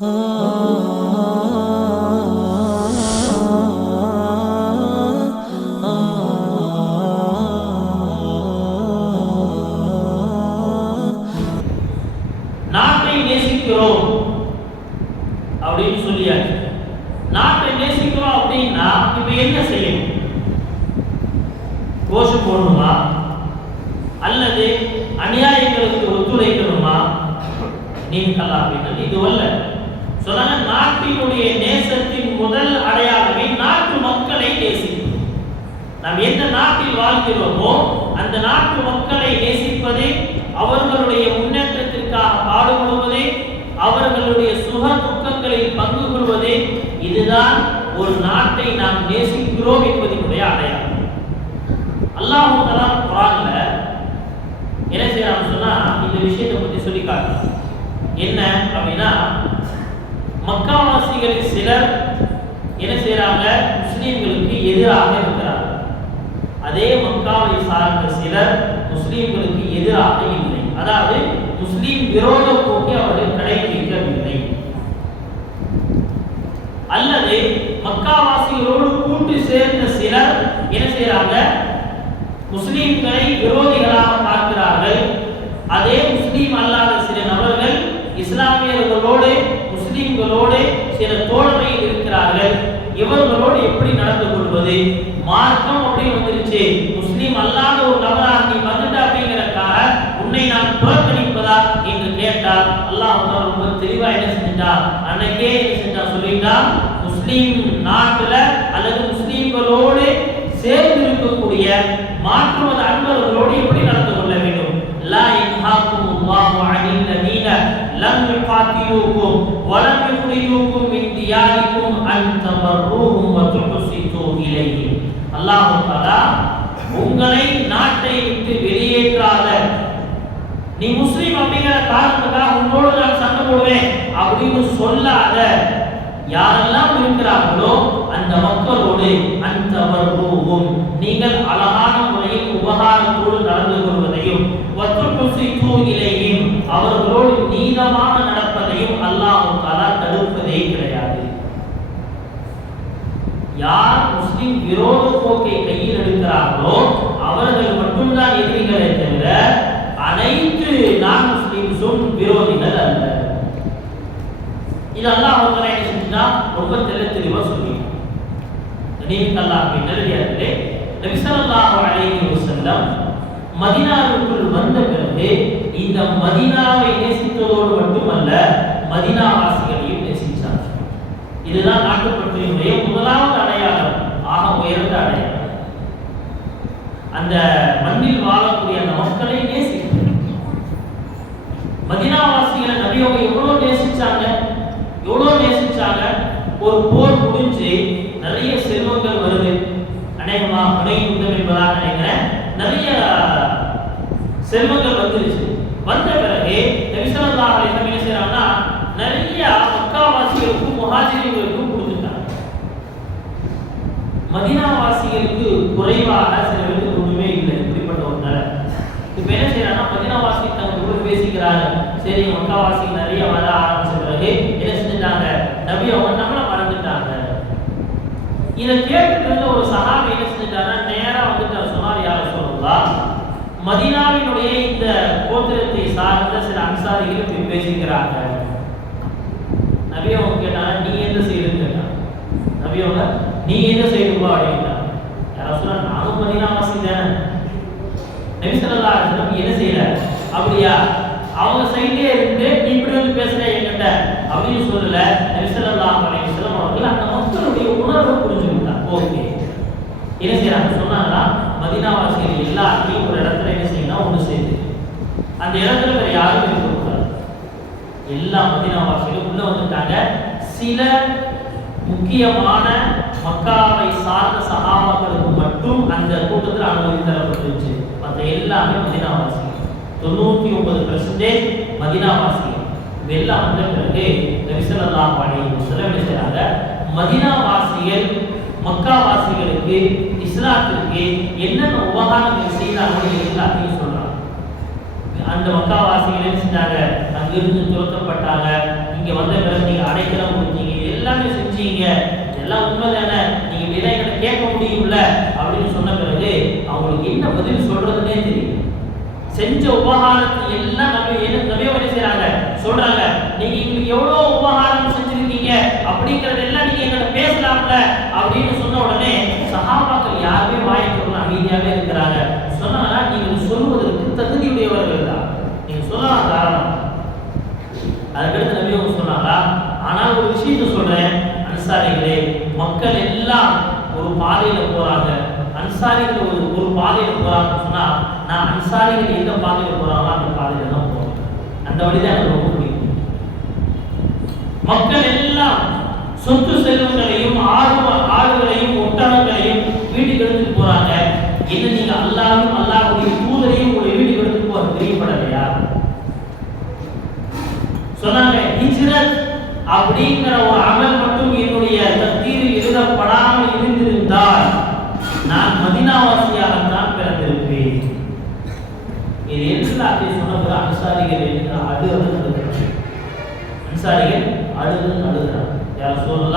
நாட்டை நேசிக்கிறோம் அப்படின்னு சொல்லியாச்சு. நாட்டை நேசிக்கிறோம் அப்படின்னா இப்ப என்ன செய்யணும்? கோஷம் போடணுமா? அல்லது அநியாயங்களுக்கு ஒத்துழைக்கணுமா? நீங்க அப்படின்னு இதுவல்ல சொன்னாங்க நாட்டினுடைய நேசத்தின் முதல் அடையாளமே நாட்டு மக்களை நேசிப்பது நாம் எந்த நாட்டில் வாழ்கிறோமோ அந்த நாட்டு மக்களை நேசிப்பது அவர்களுடைய முன்னேற்றத்திற்காக பாடுபடுவது அவர்களுடைய சுக துக்கங்களில் பங்கு கொள்வதே இதுதான் ஒரு நாட்டை நாம் நேசிக்கிறோம் என்பதனுடைய அடையாளம். அல்லாஹ் தலா குரான்ல என்ன செய்யறாங்க சொன்னா இந்த விஷயத்தை பத்தி சொல்லி காட்டுறான். என்ன அப்படின்னா மக்காவாசிகளில் சிலர் என்ன செய்யறாங்க முஸ்லீம்களுக்கு எதிராக இருக்கிறார் அதே மக்காவை சார்ந்த சிலர் முஸ்லீம்களுக்கு எதிராக இல்லை. அதாவது முஸ்லீம் விரோத போக்கை அவர்கள் கடைபிடிக்கவில்லை. அல்லது மக்காவாசிகளோடு கூட்டு சேர்ந்த சிலர் என்ன செய்யறாங்க முஸ்லீம்களை விரோதிகளாக பார்க்கிறார்கள். அதே முஸ்லீம் அல்லாத சில நபர்கள் இஸ்லாமியர்களோடு முஸ்லிம்களோடு சில தோழமையில் இருக்கிறார்கள். இவர்களோடு எப்படி நடந்து கொள்வது? மார்க்கம் அப்படின்னு வந்துருச்சு. முஸ்லீம் அல்லாத ஒரு நபராக நீ வந்துட்ட அப்படிங்கிறக்காக உன்னை நான் புறக்கணிப்பதா என்று கேட்டால் அல்லாஹ் ரொம்ப தெளிவா என்ன செஞ்சிட்டா? அன்னைக்கே என்ன செஞ்சா சொல்லிட்டா முஸ்லீம் நாட்டுல அல்லது முஸ்லீம்களோடு சேர்ந்து இருக்கக்கூடிய மாற்றுவது அன்பர்களோடு எப்படி நடந்து கொள்ள வேண்டும்? லா இன்ஹாக்கும் அல்லாஹு அனில் லதீன லம் யுகாத்திலுக்கும் ولم يخرجوكم من دياركم அன் تبروهم வ துஹ்சித்து الله تعالى உங்களை நாட்டை விட்டு வெளியேற்றாத. நீ முஸ்லீம் அப்படிங்கிற காரணத்துக்காக உங்களோடு நான் சண்டை போடுவேன் அப்படின்னு சொல்லாத. யாரெல்லாம் இருக்கிறார்களோ அந்த மக்களோடு அந்த நீங்கள் அழகா யார் முஸ்லிம் விரோத போக்கை கையில் எடுக்கிறார்களோ அவர்கள் மட்டும்தான் எதிரிகளை தவிர அனைத்து நான் முஸ்லிம்ஸும் விரோதிகள் அல்ல. இதெல்லாம் அவங்க என்ன செஞ்சா ரொம்ப தெல்ல தெளிவா சொல்லி நீங்கள்லாம் அல்லாஹ் நல்லடியார்களே நபி ஸல்லல்லாஹு அலைஹி வஸல்லம் வந்த பிறகு இந்த மதினாவை நேசித்ததோடு மட்டுமல்ல மதீனா இதுதான் நாட்டுப்பற்றினுடைய முதலாவது அடையாளம் ஆக உயர்ந்த அடையாளம். அந்த மண்ணில் வாழக்கூடிய அந்த மக்களை நேசிக்கிறார் மதினாவாசிகளை நபியோக எவ்வளவு நேசிச்சாங்க? எவ்வளவு நேசிச்சாங்க? ஒரு போர் முடிஞ்சு நிறைய செல்வங்கள் வருது. அநேகமா புனை யுத்தம் என்பதாக நினைக்கிறேன் நிறைய செல்வங்கள் வந்துருச்சு. வந்த பிறகு நபிசல்லா அலைஹிஸ்ஸலாம் என்ன செய்றாங்கன்னா நிறைய அன்சாரிகளுக்கும் முஹாஜிர்களுக்கும் கொடுத்துட்டாங்க. மதினாவாசிகளுக்கு குறைவாக சில பேருக்கு ஒண்ணுமே இல்லை இப்படிப்பட்ட ஒரு நிலை. இப்ப என்ன செய்யறாங்கன்னா மதினாவாசி தங்களுக்குள்ள பேசிக்கிறாங்க. சரி மக்காவாசி நிறைய வர ஆரம்பிச்ச பிறகு என்ன செஞ்சுட்டாங்க? நபி அவங்க நம்மள மறந்துட்டாங்க. இதை கேட்டுட்டு ஒரு சகாபி என்ன செஞ்சுட்டாங்கன்னா நேரா வந்துட்டு சொன்னார் யார சொல்லலாம் மதினாவினுடைய இந்த கோத்திரத்தை சார்ந்த சில அன்சாரிகள் இப்படி பேசிக்கிறாங்க. நபி அவங்க கேட்டாங்க நீ எந்த சைடுன்னு கேட்டாங்க நபி நீ என்ன சைடுப்பா அப்படின்னா யாரோ சொன்னா நானும் மதீனாவாசி தானே நபி என்ன செய்யல? அப்படியா அவங்க சைட்லயே இருந்து நீ இப்படி வந்து பேசுற என்கிட்ட. அப்படின்னு சொல்லல. நபி ஸல்லல்லாஹு அவர்கள் அந்த மக்களுடைய உணர்வை புரிஞ்சுக்கிட்டா ஓகே. என்ன செய்யறாங்க? சொன்னாங்கன்னா மதினாவாசிகள் எல்லாத்தையும் ஒரு இடத்துல என்ன செய்யணும் ஒன்று சேர்த்து அந்த இடத்துல வேற யாரும் இருக்கக்கூடாது எல்லா மதினாவாசிகளும் உள்ள வந்துட்டாங்க. சில முக்கியமான மக்காவை சார்ந்த சகாபாக்களுக்கு மட்டும் அந்த கூட்டத்தில் அனுமதி தரப்பட்டுச்சு. மற்ற எல்லாமே மதினாவாசிகள் தொண்ணூத்தி ஒன்பது பெர்சன்டேஜ் மதினாவாசிகள் இதெல்லாம் வந்த பிறகு நபிசல்லாஹ் பாடி செலவழிச்சாங்க மதினாவாசிகள் மக்காவாசிகளுக்கு இஸ்லாத்திற்கு என்னென்ன உபகாரங்கள் செய்தார்கள் எல்லாத்தையும் சொல்றாங்க. அந்த மக்காவாசிகள் என்ன செஞ்சாங்க? அங்கிருந்து துரத்தப்பட்டாங்க. இங்க வந்த பிறகு நீங்க அடைக்கலம் கொடுத்தீங்க. எல்லாமே செஞ்சீங்க? எல்லாம் உண்மை தானே நீங்க இப்படிதான் கேட்க முடியும்ல? அப்படின்னு சொன்ன பிறகு அவங்களுக்கு என்ன பதில் சொல்றதுன்னே தெரியும் செஞ்ச உபகாரத்தை எல்லாம் நம்ம என்ன நபியை என்ன செய்யறாங்க சொல்றாங்க. நீங்க எங்களுக்கு எவ்வளவு உபகாரம் செஞ்சிருக்கீங்க? அப்படிங்கறது எல்லாம் நீங்க எங்கிட்ட பேசலாம்ல? அப்படின்னு சொன்ன உடனே சகாபாக்கள் யாருமே வாயை திறந்து அமைதியாவே இருக்கிறாங்க சொன்னாங்கன்னா நீங்கள் சொல்வதற்கு தகுதியுடையவர்கள் தான் நீங்க சொல்லலாம் காரணம் அதுக்கடுத்து நபி அவங்க சொன்னாங்களா ஆனால் ஒரு விஷயத்த சொல்றேன் அன்சாரிகளே மக்கள் எல்லாம் ஒரு பாதையில போறாங்க. அன்சாரிகள் ஒரு ஒரு பாதையில போறாங்கன்னு சொன்னா நான் அன்சாரிகள் எந்த பாதையில போறாங்களோ அந்த பாதையில தான் போறேன் அந்த வழிதான் எனக்கு ரொம்ப பிடிக்கும். மக்கள் எல்லாம் சொத்து செல்வங்களையும் ஆர்வம்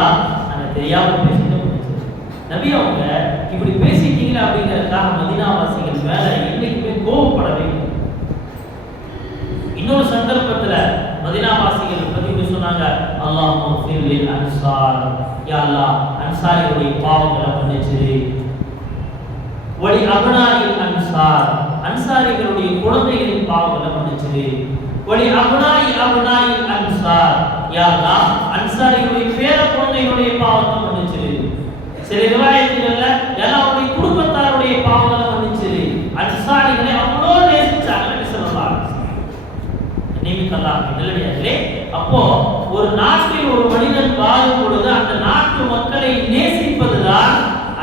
யார் சொல்லலாம் நாங்கள் தெரியாமல் பேசிட்டு நபி அவங்க இப்படி பேசிட்டீங்களா? அப்படிங்கிறதுக்காக மதினாவாசிகள் மேல என்னைக்குமே கோபப்படவே இன்னொரு சந்தர்ப்பத்துல மதினாவாசிகள் பத்தி சொன்னாங்க அல்லாஹ் மஃபிர் அன்சார். யா அல்லாஹ் அன்சாரிகளுடைய பாவங்களை மன்னிச்சிரு. வழி அபனாயில் அன்சார். அன்சாரிகளுடைய குழந்தைகளின் பாவங்களை மன்னிச்சிரு. வழி அபனாய் அபனாயில் அன்சார். யா அல்லாஹ் அன்சாரிகளுடைய பேர குழந்தைகளுடைய பாவத்தை மன்னிச்சிரு. சில ரிவாயத்துகள்ல எல்லாருடைய குடும்பத்தாருடைய பாவங்களை மன்னிச்சிரு. அன்சாரிகளை அவ்வளோ நேசிச்சாங்க நபி நியமிக்கலாம் நல்லடியார்களே அப்போ ஒரு நாட்டில் ஒரு மனிதன் வாழும் பொழுது அந்த நாட்டு மக்களை நேசிப்பதுதான்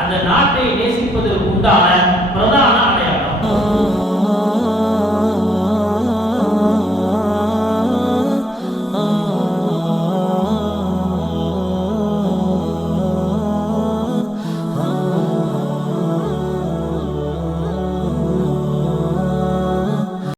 அந்த நாட்டை நேசிப்பதற்கு உண்டான பிரதான